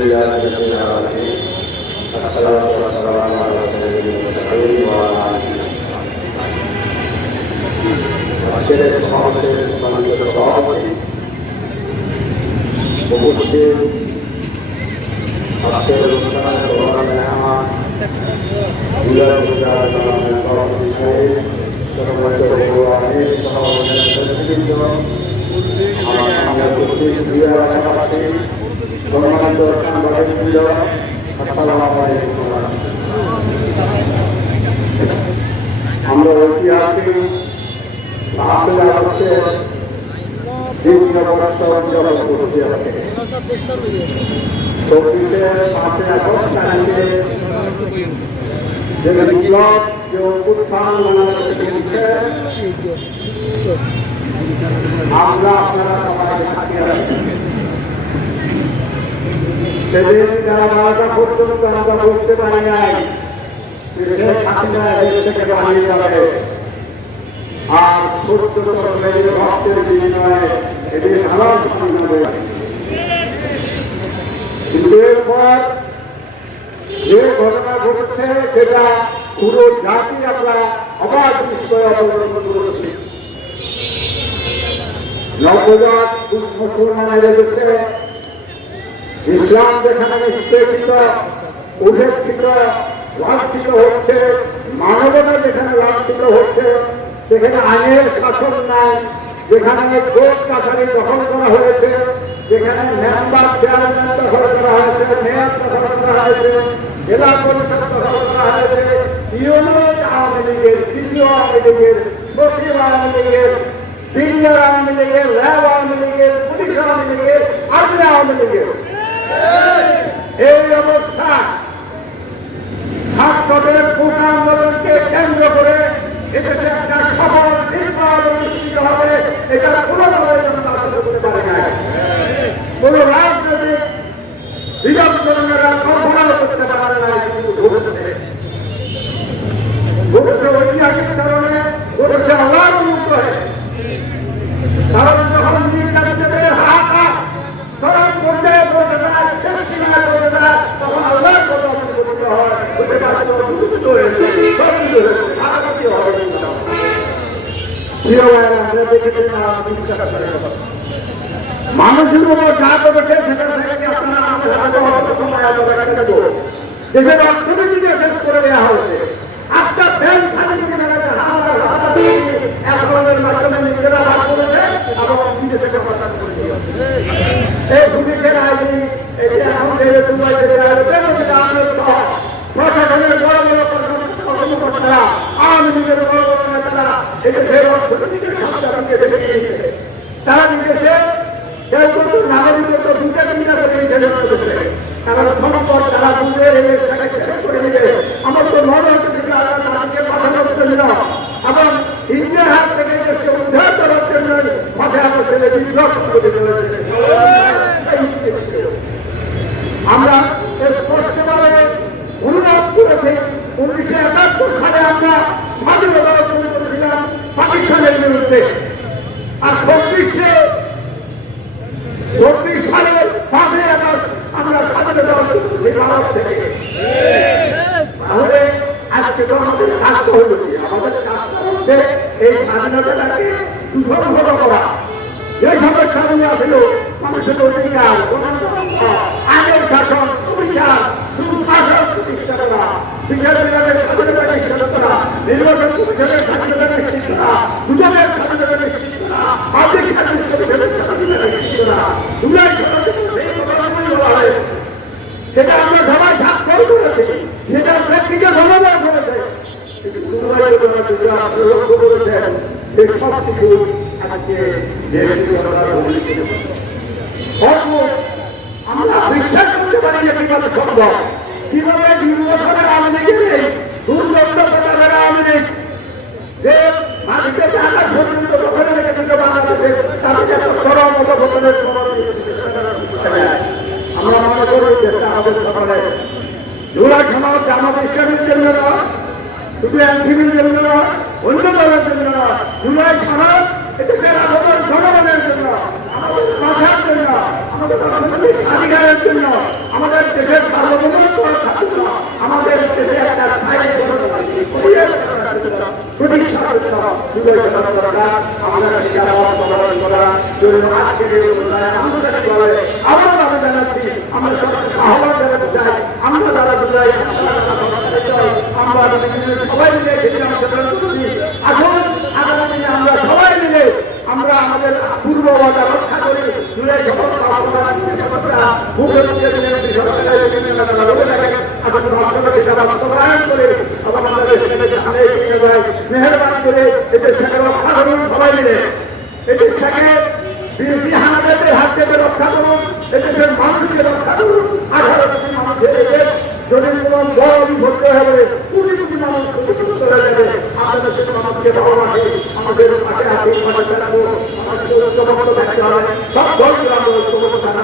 لله رب العالمين والصلاة والسلام على سيدنا المرسلين وعلى آله وأشهد أن محمدا رسول الله ومسلم أشهد أن محمدا نعمة إلى رجال من طرف الخير ورحمة الله وبركاته আমার উপস্থিত প্রিয় সভাপতি সম্মানিত সাংবাদিকবৃন্দ আসসালামু আলাইকুম। আমরা ঐতিহাসিক বাহাত্তর আগস্টের বিভিন্ন বর্ষণ জগৎ করতে আছে 24-5 আগস্ট তারিখে যে বিপ্লব যে অভ্যুত্থান আমরা আপনারা সবাই সাথে আছি। সেদিন যারা 12টা পর্যন্ত আমরা বুঝতে পারি নাই শেখ হাসিনা দেশ থেকে বাহির যাবে আর ছোট্ট মেয়ের রক্তের বিনিময়ে এটি হালাল স্বাধীন হবে। কিন্তু এরপর যে ঘটনা ঘটেছে সেটা পুরো জাতি আমরা অবাক বিস্ময়ে অবলম্বন করেছি। নবজাত মুসলমানের দেশে ইসলাম যেখানে নিষ্পেষিত উপেক্ষিত লাঞ্ছিত হচ্ছে, মানবতা যেখানে লাঞ্ছিত হচ্ছে, সেখানে আইনের শাসন নাই, যেখানে কোর্ট কাছারি দখল করা হয়েছে, যেখানে মেম্বার চেয়ারম্যান দখল করা হয়েছে, মেয়র দখল করা হয়েছে, জেলা পরিষদ দখল করা হয়েছে, ইউনিয়ন আওয়ামী লীগের, তৃতীয় আওয়ামী লীগের, সচিব আওয়ামী লীগের, সিনিয়র আওয়ামী লীগের, র্যাব আওয়ামী লীগের, পুলিশ আওয়ামী লীগের, আর্মি আওয়ামী লীগের এই অবস্থা ছাত্রদের ভোট আন্দোলনকে কেন্দ্র করে এদেশে একটা সফল নির্বাচন অনুষ্ঠিত হবে, এটা কোনো দলের জন্য আশা করতে পারে না। কোন রাজনৈতিক বিরোধীরা কল্পনাও করতে পারে না। কিন্তু ঘটেছে ঐতিহাসিক কারণে ঘটেছে অলাভমুক্ত হয়ে। কারণ যখন নির্বাচনের হাহাকার চরম পর্যায়ে পৌঁছে যায়, শেষ সীমায় পৌঁছে যায়, তখন আল্লাহর কথা করতে হয়। মানুষের উপর যা করেছে সেটা থেকে আপনারা দেশের অর্থনীতিকে শেষ করে দেওয়া হয়েছে। আজকে ব্যাংক মাধ্যমে নিজেরা লাভ করেছে এবং বিদেশে প্রচার করে দিয়েছে। এই পুলিশের আইনি প্রশাসনের বড় বড় কর্মকর্তারা, আওয়ামী লীগের বড় বড় নেতারা এদেশের অর্থনীতিকে সামনে দেখে দিয়েছে। তারা বিদেশে কেউ কিন্তু নাগরিকত্ব দুটা তিনটা করে নিতে তারা সম্পদ তারা বুঝে শেষ করে নিবে। আমার তো মনে হচ্ছে তাদেরকে পাঠানোর জন্য এবং ইন্ডিয়ার হাত থেকে দেশকে উদ্ধার করার জন্য মাথায় আমার ছেলে বিপ্লব করে চলেছে। আমরা স্পষ্টভাবে অনুরোধ করেছি 1971 সালে আমরা স্বাধীনতা অর্জন করেছিলাম পাকিস্তানের বিরুদ্ধে, আর 26 সালের 5 আগস্ট আমরা স্বাধীনতা অর্জন করেছি ভারত থেকে। তাহলে আজকে তো আমাদের কাজটা হলো কি? আমাদের কাজটা হচ্ছে এই স্বাধীনতাটাকে সুসংহত করা। যে সবের স্বাধীন ছিল মানুষের অধিকার, আইনের শাসন, সুবিচার, সুশাসন প্রতিষ্ঠা করা, বিচার বিভাগের স্বাধীনতা নিশ্চিত করা, নির্বাচন কমিশনের স্বাধীনতা নিশ্চিত করা, দুজনের স্বাধীনতা নিশ্চিত করা, পাবলিক সার্ভিস কমিশনের স্বাধীনতা নিশ্চিত করা, দুলাই সেই কথাগুলি বলা হয়। সেটা আমরা সবাই স্বাক্ষর করেছি, সেটা প্রেক্ষিতে ধন্যবাদ করেছে। কিন্তু লক্ষ্য করেছেন সেই সব কিছু আজকে আমরা বিশ্বাস করতে পারি না কিভাবে সম্ভব, কিভাবে নির্বাচনের আওয়ামী লীগের দুর্গন্ধ প্রচারের আওয়ামী লীগ যে মাটিতে টাকা পর্যন্ত দখলে রেখে দিতে বাংলাদেশে তাদের এত চরম অবস্থানের আমরা মনে করি যে আমাদের সকালে জুলাই সমাজ আমাদের ইসলামের জন্য নয়, শুধু এনসিপির জন্য নয়, অন্য দলের জন্য নয়, জুলাই সমাজ এটা জনগণের জন্য, আমাদের ভাষার জন্য, আমাদের অর্থনৈতিক স্বাধিকারের জন্য, আমাদের দেশের সার্বভৌমত্ব রক্ষার জন্য, আমাদের দেশে একটা স্থায়ী পরিবেশ রক্ষার জন্য, প্রতিষ্ঠার জন্য বিবেচনা দরকার। আমাদের সেটা অবলম্বন করার জন্য আজকের এই অনুষ্ঠানে আন্তর্জাতিকভাবে আমরা তারা জানাচ্ছি, আমরা আহ্বান জানাতে চাই, আমরা তারা বোঝাই, আমরা সবাই মিলে সেদিন অংশগ্রহণ করছি। এখন আগামী দিনে আমরা সবাই মিলে আমরা আমাদের পূর্ব বাজার রক্ষা করি। দূরে সকল বাস্তবায়ন করে আবার আমাদের সামনে এগিয়ে যায়। মেহরবানি করে এদের সাথে রক্ষা করুন সবাই মিলে। এদের সাথে বিরোধী হানাদের হাত থেকে রক্ষা করুন, এদেশের মানুষকে রক্ষা করুন। 18 কোটি মানুষের এদের যদি কোনো দল ভর্তি হবে, 20 কোটি মানুষ চলে যাবে। আমাদের দেশের মানুষকে ভালোবাসি, আমাদের পাশে হাতে পাশে রাখবো, আমাদের ঐক্যবদ্ধ থাকতে হবে। সব দলকে আমরা ঐক্যবদ্ধ থাকা